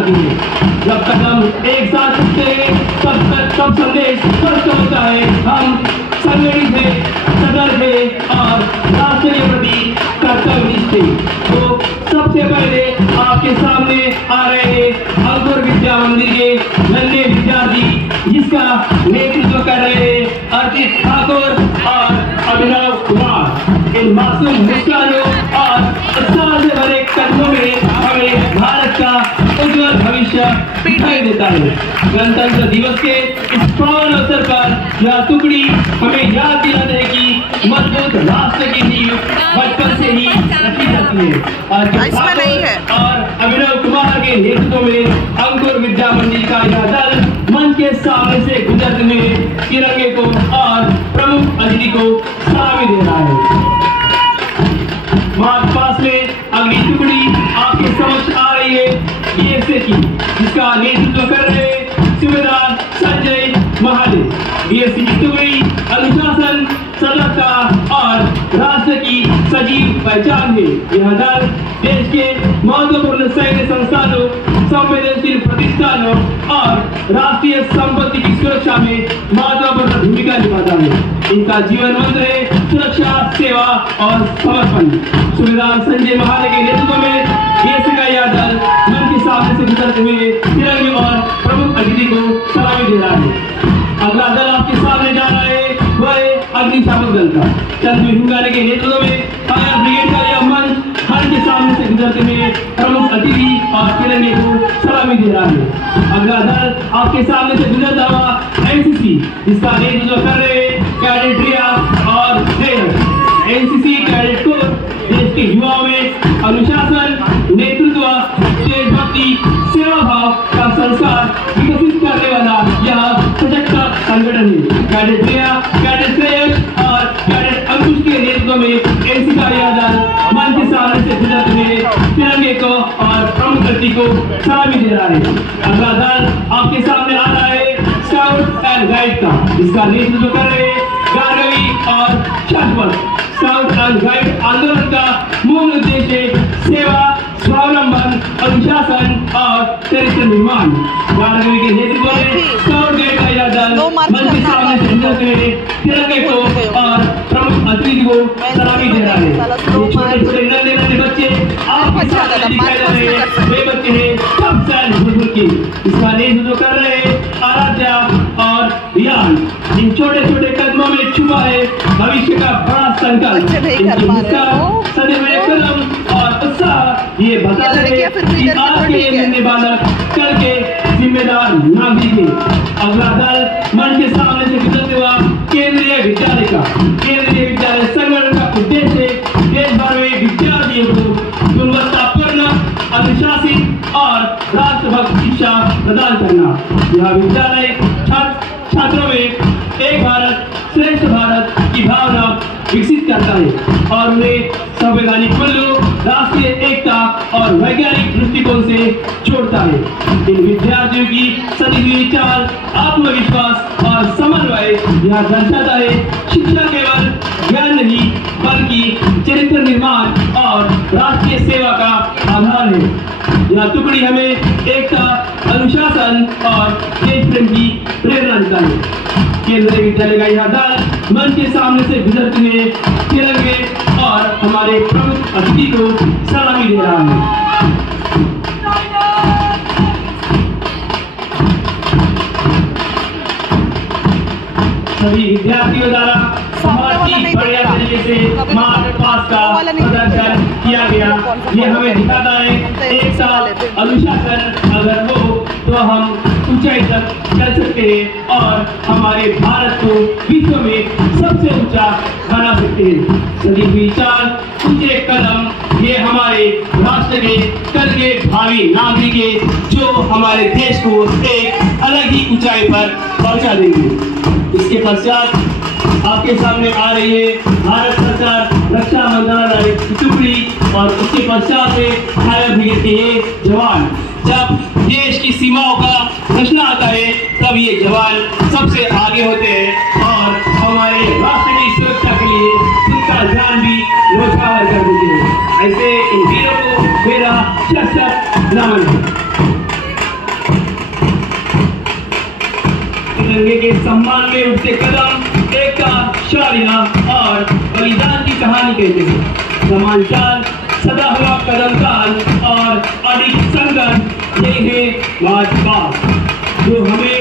जाती है। जब तक हम एक साथ उठते हैं तब संदेश स्पष्ट होता है। हम संगठित है, सतर्क है और राष्ट्र के प्रति कर्तव्यनिष्ठ है। तो सबसे पहले आपके सामने आ रहे हैं अंकुर विद्या मंदिर के नन्हे विद्यार्थी, जिसका नेतृत्व कर रहे हैं अर्पित ठाकुर और अभिनव कुमार। इन मासूम मुस्कानों और उत्साह से भरे कदमों में हमें भारत का उज्जवल भविष्य दिखाई देता है। गणतंत्र दिवस के इस पावन अवसर पर यह टुकड़ी हमें याद दिलाते है कि मजबूत राष्ट्र की नींव बचपन से ही रखी जाती है। और अभिनव कुमार के नेतृत्व में अंकुर विद्या मंदिर का यह दल मंच के सामने से गुजरते हुए तिरंगे को और प्रमुख अतिथि को सलामी दे रहा है। मार्च पास में अगली टुकड़ी आपके समक्ष आ रही है बीएसए की, जिसका नेतृत्व कर रहे सूबेदार संजय महादेव। बीएसए की टुकड़ी अनुशासन, सतर्कता और राष्ट्र की सजीव पहचान है। यह दल देश के महत्वपूर्ण सैन्य संस्थानों, संवेदनशील प्रतिष्ठानों और राष्ट्रीय संपत्ति की सुरक्षा में महत्वपूर्ण भूमिका निभाता है। इनका जीवन मंत्र है सुरक्षा, सेवा और समर्पण। सूबेदार संजय महादेव के नेतृत्व में बीएसए का यह दल मन के सामने से गुजरते हुए तिरंगे और प्रमुख अतिथि को सलामी दे रहा है। अगला दल आपके सामने जा रहा है वह है अग्निशामक दल का। चंद्रवीर हुंगारे के नेतृत्व में फायर ब्रिगेड का यह मंच हर के सामने से गुजरते हुए प्रमुख अतिथि और तिरंगे को सलामी दे रहा है। अगला दल आपके सामने से गुजरता हुआ एनसीसी, जिसका नेतृत्व कर रहे कैडेट रिया और ट्रेनर। एनसीसी कैडेट कोर देश के युवाओं में अनुशासन, नेतृत्व, देशभक्ति, सेवा भाव का संस्कार विकसित करने वाला यह सशक्त संगठन है। कैडेट रिया, कैडेट श्रेयस और कैडेट अंकुश के नेतृत्व में एनसीसी का यह दल मंच के सामने से गुजरते हुए तिरंगे को और प्रमुख अतिथि को सलामी दे रहा है। अगला दल आपके सामने आ रहा है स्काउट एंड गाइड का, जिसका नेतृत्व कर रहे गार्गवी और शाश्वत। स्काउट एंड गाइड आंदोलन का मूल उद्देश्य सेवा, स्वावलंबन, अनुशासन और चरित्र निर्माण। गार्गवी के नेतृत्व में स्काउट गाइड का यह दल मंच के सामने से गुजरते हुए तिरंगे को और प्रमुख अतिथि को सलामी दे रहा है। ये छोटे छोटे नन्हे नन्हे बच्चे आपके सामने दिखाई दे रहे हैं। वे बच्चे हैं कप्तान भुजबुल की, इसका नेतृत्व कर रहे हैं आराध्या और रियान। इन छोटे छोटे कदमों में छुपा है भविष्य का बड़ा संकल्प। सदैव कदम और उत्साह ये बताते हैं कि आज के नन्हे बालक कल के जिम्मेदार नागरिक हैं। अगला दल मंच के सामने से गुजरते हुआ केंद्रीय विद्यालय का। केंद्रीय विद्यालय संगठन का उद्देश्य देश भर में विद्यार्थियों को गुणवत्तापूर्ण, अनुशासित और राष्ट्रभक्त शिक्षा प्रदान करना। यह विद्यालय छात्रों में एक भारत श्रेष्ठ भारत की भावना विकसित करता है और उन्हें संवैधानिक मूल्यों, राष्ट्रीय एकता और वैज्ञानिक दृष्टिकोण से जोड़ता है। इन विद्यार्थियों की सदी हुई चाल, आत्मविश्वास और समन्वय यह दर्शाता है शिक्षा केवल ज्ञान नहीं बल्कि चरित्र निर्माण और राष्ट्रीय सेवा का आधार है। यह टुकड़ी हमें एकता, अनुशासन और देश प्रेम की प्रेरणा देता है। केंद्रीय विद्यालय का यह दल मंच के सामने से गुजरते हुए तिरंगे और हमारे प्रमुख अतिथि को सलामी दे रहा है। सभी विद्यार्थियों द्वारा बहुत ही बढ़िया तरीके से मार्च पास्ट का प्रदर्शन किया गया। ये हमें दिखाता है एक साथ अनुशासन अगर हो तो हम ऊंचाई तक चल सकते हैं और हमारे भारत को विश्व में सबसे ऊंचा बना सकते हैं। सदी हुई चाल, ऊंचे कदम, ये हमारे राष्ट्र के कल के भावी नागरिक हैं जो हमारे देश को एक अलग ही ऊंचाई पर पहुंचा देंगे। इसके पश्चात आपके सामने आ रही है भारत सरकार रक्षा मंत्रालय की टुकड़ी और उसके पश्चात से फायर ब्रिगेड के ये जवान। जब देश की सीमाओं का प्रश्न आता है तब ये जवान सबसे आगे होते हैं और हमारे राष्ट्र की सुरक्षा के लिए उनका जान भी न्यौछावर कर देते हैं। ऐसे इन वीरों को मेरा शत शत नमन है। तिरंगे के सम्मान में उठते कदम एकता, शौर्य और बलिदान की कहानी कहते हैं। समांचार सदा हुआ कदम ताल और अडिग संगठन, ये है वाजपात जो हमें